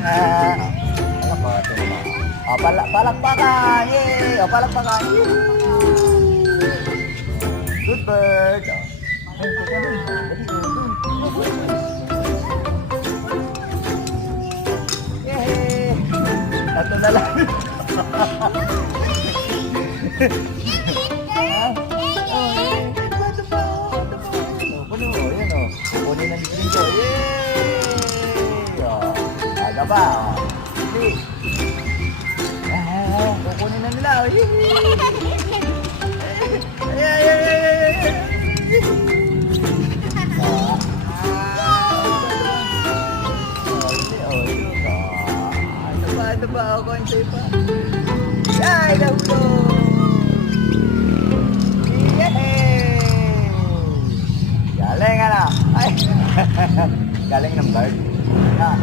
Ah, ano ba? Ito na. Oh, palakpakan! Yay! Oh, palakpakan! Yay! Good bird! Oh. Ay, teka dun. Dali, dun. Yay! Tato na lang. Ah, oh, yay! Ito pa, oh, ito pa. Oh, puno, oh, yun, oh. Kukunin ng drink ko. Yay! Oh, aga pa, oh. Sige. Ah, kukunin na nila, oh. Yay! Ay, ay, ay, ay, ay, ay. Ito pa, ako konti pa. Ay, nahulog! Yay! Galing ano? Ay! Galing ng bird. Ah.